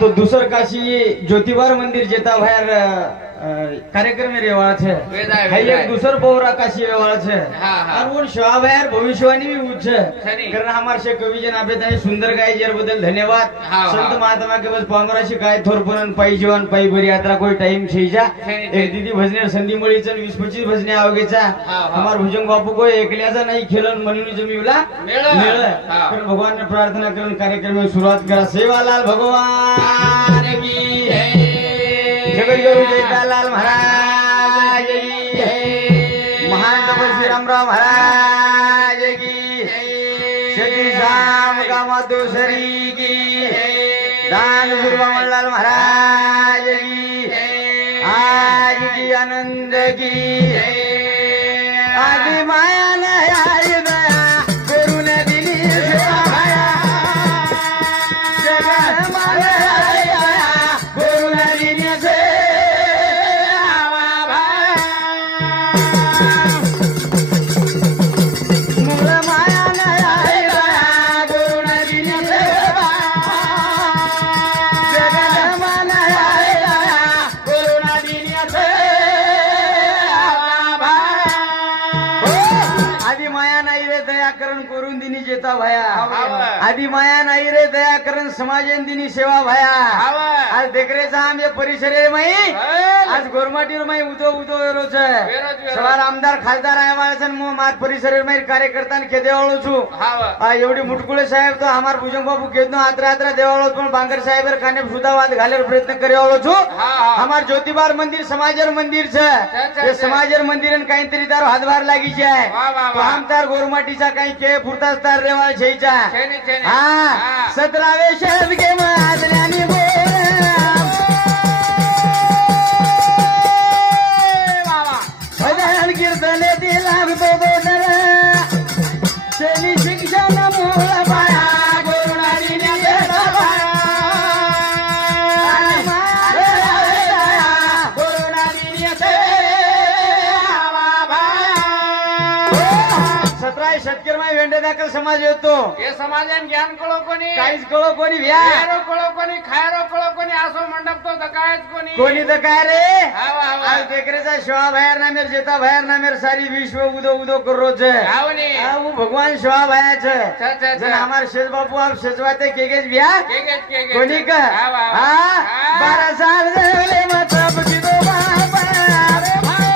तो दूसर काशी ज्योतिबार मंदिर जेता बाहेर कार्यक्रम रेवाड़ा छे हाई एक दूसर पौरा काशी रेवाड़ा छे और वो शवा बाहेर भविष्यवाणी भी उच्च है कारण हमारे से कवि जन आपे सुंदर गाय जर बदल धन्यवाद संत महात्मा के बस पांगराशी काय थोरपन पायी जीवन पायी बरी यात्रा कोई टाइम छेजा एक दीदी भजने संधी मळी चल 20-25 भजने आवगेचा हमार भुजंग बापू को एकल्याचा नाही खेलन म्हणून जमीवला मेळ कारण भगवान ने प्रार्थना करून कार्यक्रम में शुरुआत करा सेवालाल भगवान की है जय गुरु जयतालाल महाराज की है महान तपस्वी रामराव महाराज की है श्री श्याम गामा दूसरी की है दान गुरुवामलाल महाराज की है आज की आनंद की है आदि माया नया दया गुरु ने दिली सेवा भाया जगत माया गुरु ने दिली आदि माया नाही रे दयाकरण समाजन दिनी सेवा भया आज देखरेचा आम्ही परिसरे माई आज गोरमाटीर माई उदो उदो रोज सवार आमदार खासदार आहे वाळसन मो मात परिसरे माई कार्यकर्ता ने देवाळो छु एवढी मुटकुळे साहेब तो हमार भुजंग बाबू केदनो आत्रा आत्रा देवाळो पण बांगर साहेब खाने सुदावाद घालेर प्रयत्न करेवाळो छु हमार ज्योतिबार मंदिर समाजर मंदिर छे ये समाजर मंदिर काहीतरी तार हातभार लागी छे तो हम तार गोरमाटीचा काही के पुरताच तार रेवाळ छेचा हा 17वे शब्द के मादल्यानी भजन कीर्तने दिला तो बोधर शनी शिक्षण मूळ पाया गुरुनानी शेतकरी वेंडे दाखल समाज येतो हे समाजान ज्ञान कळो कोणी काहीच कळो कोणी व्यारो कळो कोणी खायरो कळो कोणी असो मंडप तो दकायच कोणी दकाय रे आज देखरेचा शिवा बाहेर नामेर जेता बाहेर नामेर सारी विश्व उदो उदो करो छे वो भगवान शिवा भाया छे जन हमार शेष बापू आप शेषवाते केगेज बिया कोणी का हां 12 साल झाले मतलब की दो बाबा रे भाई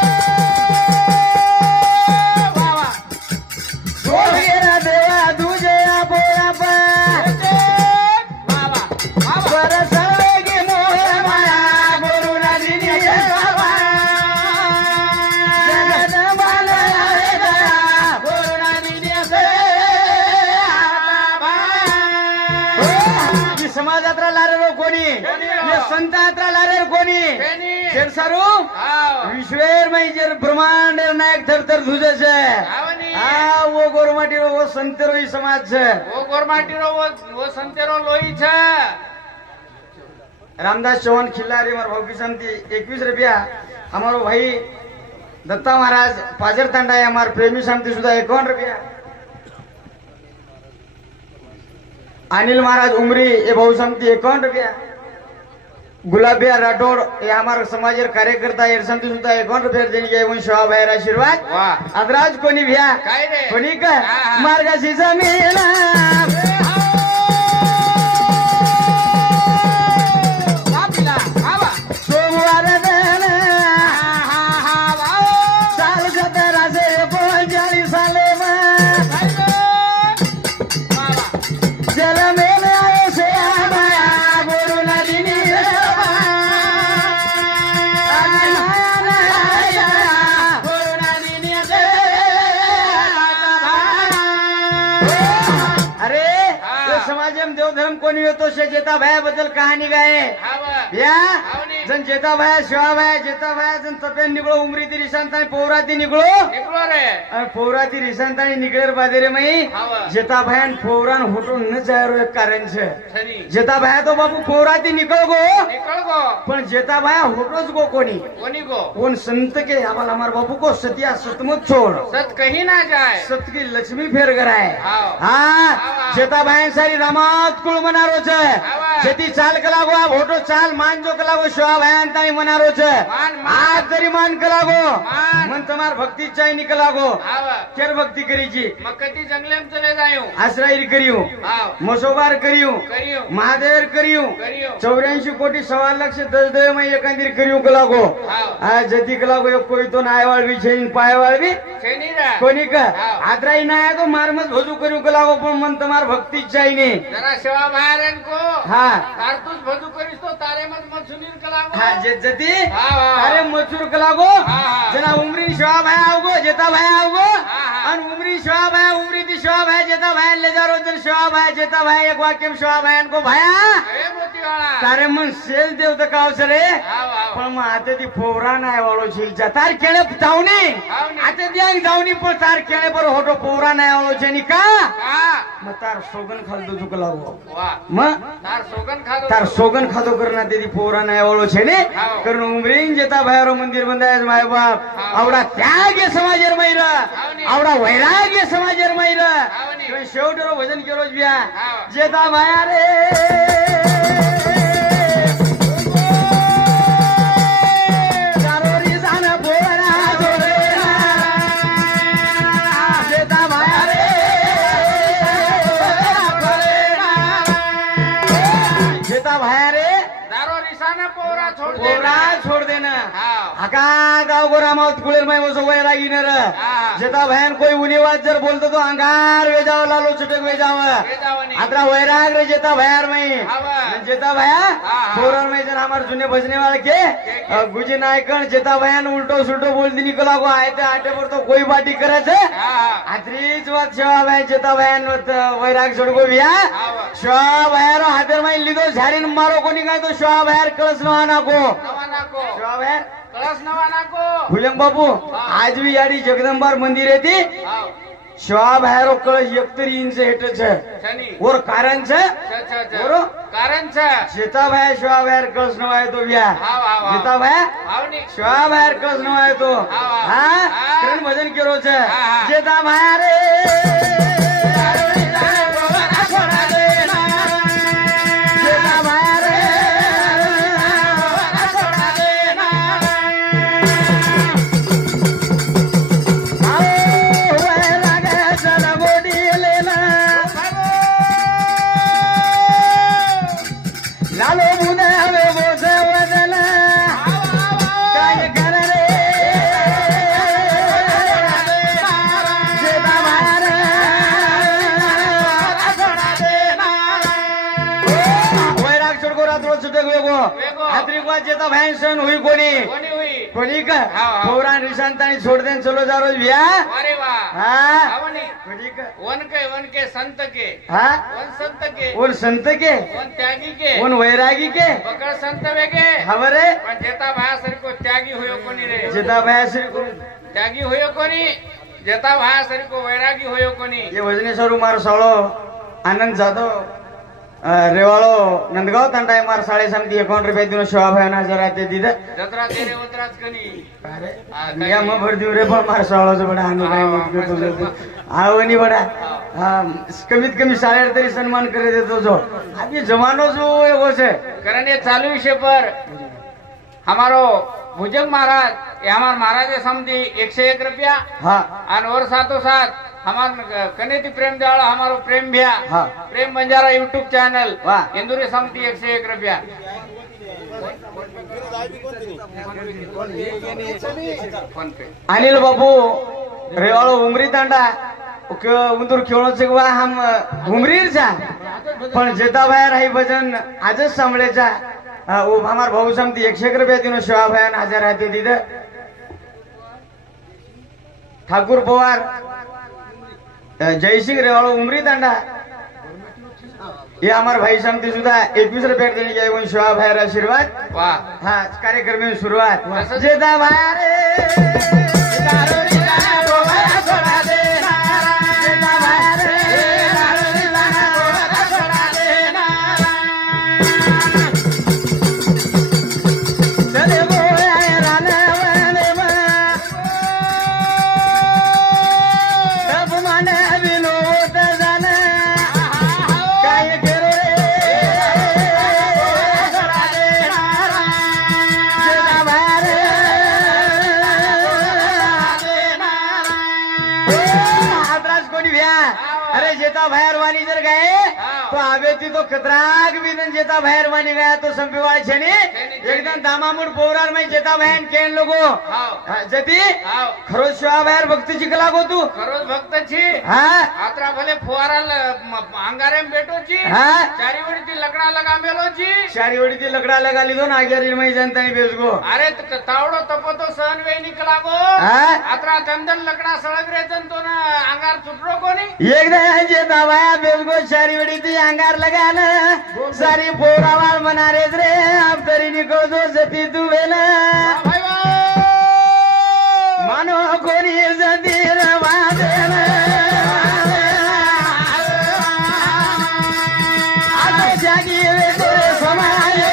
गोविंदा देवा तुझे बोला बा समाज यात्रा लारेरो कोणी संत यात्रा लारेर कोणी शेरसारू विश्वेर में जर ब्रह्मांड नायक थर थर धुजे छे वो गोरमाटीरो वो संतेरो ही समाज छे वो गोरमाटीरो वो संतेरो लोई छे रामदास चौहान खिल्लारी मार भाव की शांति 21 रुपया हमारो भाई दत्ता महाराज पाजर तांडा है हमार प्रेमी शांति सुधा 51 रुपया अनिल महाराज उमरी ये बहु शांति 51 रुपया गुलाबिया राठौड़ ये हमारे समाज कार्यकर्ता शांति सुधा 51 रुपया देने के शोभा भाई आशीर्वाद अदराज कोनी भैया कोनी का मार्गशी जमीन कोणी येतो शे जेता भाया बद्दल कहाणी गाये या जन जेता भाया शिवा भाया जेता भाया जन तपेन निकलो उमरी ती रिशांतानी पोवराती निकलो रे पोवराती रिशांतानी निकलेर बादेरे मई जेता भायान पोवरान होटो न जायरो एक कारण छे जेता भाया तो बापू पोवराती निकल गो पण जेता भाया होटोच गो कोणी कोण संत के आम्हाला हमार बापू को सतिया सतमत छोड़ सत कहीं ना जाए सत की लक्ष्मी फेर कराए हाँ जेता भाया सारी रामात कुल मना मनारो छे जेती चाल कलागो आ फोटो चाल मान जो कलागो शोभा भयान ताई मनारो छे आज तरी मान कलागो मन तमार भक्ति चाय निकलागो केर भक्ति करी जी मक्कती जंगले में चले जायो आश्रय करियो मसोबार करियो महादेव करियो 84 कोटी 1.25 लाख 10 देव में एकांदीर करियो कलागो आ जती कलागो कोई तो नायवाळ भी छे पायवाळ भी छे नी रे कोनी का आदराई ना है तो मार मत भजू करियो कलागो पण मन तमार भक्ति चाय ने जरा सेवा भायरन को हां कारतूस भजू करिस तो तारे मत सुनील कलागो हां जती अरे मचूर कलागो जना उमरी सेवा भाई आवगो जेता भाई आवगो अन उमरी सेवा भाई उमरी दी सेवा भाई जेता भाई ले जा रोजन सेवा भाई जेता भाई एक वाक्यम सेवा भाई को भाया अरे मोतीवाळा तारे मन सेल देव त कावस रे पण मग आता ती फोवरा नाही वाळो शिलचा तार केळे जाऊनी आता द्यांग जाऊनी पण तार केळे पर होटो फोवरा नाही वाळो छे नी का मग तार सोगन खालदो चुक लागो मग तार सोगन खादो करना ते ती फोवरा नाही वाळो छे ने कारण उमरीन जेता भाईरो मंदिर बंदायस माय बाप आवडा त्याग समाजर मैरा आवडा वैराग्य समाजर मैरा शेवटरो भजन केलो बिया जेता भाया रे छोड़ देना हका गाव को रामावत कुळेर माय वसो वैरागी नर जेता भयान कोई उनीवाद जर बोलतो तो अंगार वे जाव लालो छटक वे जाव आत्रा वैराग रे जेता भयार में जेता भया फोरर में जन हमार जुने भजने वाले के गुजे नायकन जेता भयान उल्टो सुल्टो बोल दी निकला को आए थे आटे पर तो कोई बाटी करे छे आत्रीच बात सेवा भाई जेता भयान वैराग छोड़को बिया सेवा भयार हाथर में लीधो झारीन मारो कोनी काय तो सेवा भयार कळस नवाना को सेवा भयार कळस नवाना को फुलंग बापू आज भी याडी जगदंबार मंदिर है ती सेवा भयारो कळस 1 इंच हेट छे और कारण छे और कारण छे जेता भाई सेवा भयार कळस नवाय तो बिया जेता भाई सेवा भयार कळस नवाय तो हां करण भजन केरो छे जेता भाई रे जेता भैंसन हुई कोनी का पौराण रिशांतानी छोड़ देन चलो जा रोज भैया अरे वाह हां कोनी का वन के संत के हां वन संत के वन त्यागी के वन वैरागी के बकड़ संत वेगे खबरे पण जेता भाया सर को त्यागी होयो कोनी रे जेता भाया सर को त्यागी होयो कोनी जेता भाया सर को वैरागी होयो कोनी ये वजनेश्वर मारो साळो आनंद जाधव रेवाळो नंदगाव तंडाय मार साळे समती 51 रुपये दिनो सेवा भाई ना जरा ते दिदे जत्रा तेरे उतराच कनी अरे या म भर दिउ रे पण मार साळो जो बडा अनु काय मत घेतो आवनी बडा कमीत कमी साळे तरी सन्मान करे देतो जो अभी जमानो जो एवो छे कारण ये चालू विषय पर हमारो भुजंग महाराज ये हमार महाराज समझी 101 रुपया हाँ और साथों साथ हमार कनेती प्रेम देवाला हमारो प्रेम भैया हाँ प्रेम बंजारा यूट्यूब चैनल वाह इंदुरी समिति 101 रुपया अनिल बाबू रेवाळो उमरी तांडा उंदूर खेळो छे वा हम उमरीर छा पण जेता भाई राही भजन आजच सांभळेचा वो हमार भाऊ समती 101 रुपया दिनो सेवा भयान हजार आते दीदे ठाकुर पवार जयसिंह रेवाळो उमरी तांडा ये हमार भाई समती सुधा 21 रुपया देने जाए वो सेवा भाई आशीर्वाद वाह हाँ कार्यक्रम में शुरुआत जेता भाई रे होती तो खतराक बिनन जेता बाहेर मानी गया तो संपीवाळ छेनी एकदम दामामुड पोवरार में जेता बहन केन लोगो जती खरोज शिवा बाहेर भक्तीची कला गो तू खरोज भक्तची हा आत्रा भले फुवाराल अंगारे बेटोची हा चारी वडी ती लकड़ा लगा मेलोची चारी वडी ती लकड़ा लगा लीधो ना आग्यारी में जनतानी बेसगो अरे तावडो तपतो सहन वे निकला गो आत्रा चंदन लकड़ा सळग रेतन तो ना अंगार छुटरो कोनी एकदा जेता बाया बेसगो चारी वडी ती अंगार लगा ना सारी पोरावाळ मना रे रे अब तरी निको जो जती तू वेला मानो कोणी जती रवा देना आता जागी वे तेरे समाये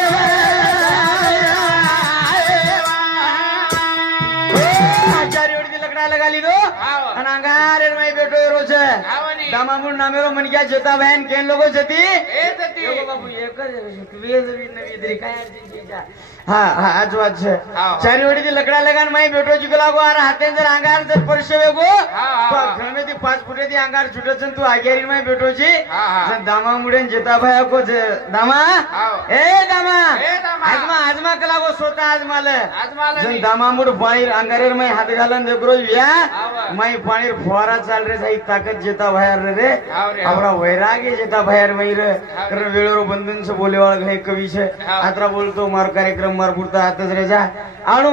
चारी वडी ती लकड़ा लगा लीधो आणि अंगार में बेटो रोज दामामुड नामेरो मन क्या जेता बहन केन लोगो जती बाबू हा हा आज वाच चारी वडी ती लकड़ा लगान माई बेटो जिगला गो और हाथे जर अंगार जर परशवे गो घर में ती 5 फुटे ती अंगार छुटचन तू आगेरी माई बेटो जी जन दामा मुडे जेता भाया को दामा ए दामा आजमा कला गो स्वतः आजमाल जन दामा मुड बाहेर अंगारेर माई हात घालन देखरो या माई पाणीर फवारा चाल रे जाई ताकत जेता भायर रे आपला वैराग्य जेता भायर माई रे कारण वेळेवर बंधन से बोले वाला घे कवी छे आत्रा बोलतो मार कार्यक्रम मार पुरता हातच रे जा आणू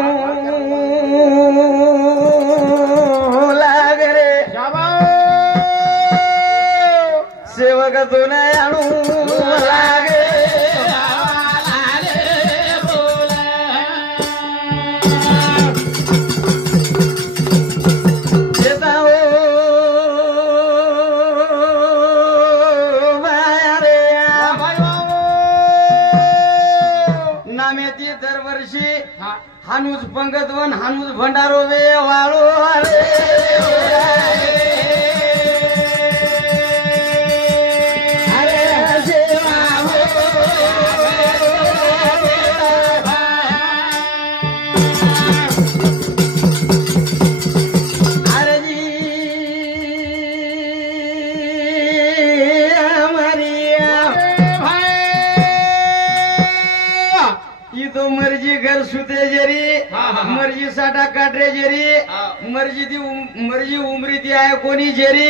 लाग रे सेवक तू न आणू लागे हानूज पंगतवन हानूज भंडारो वे वाळो मर्जी घर सुते जरी मर्जी साठा काटरे जरी मर्जी उमरी ती आहे कोणी जेरी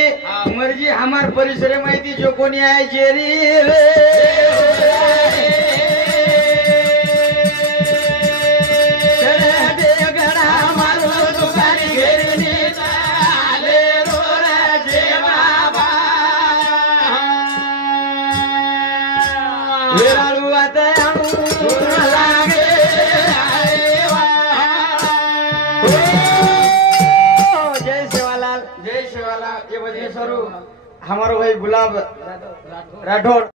मर्जी हमार परिसर माहिती जो कोणी आहे जेरी हमारो भाई गुलाब राठौड़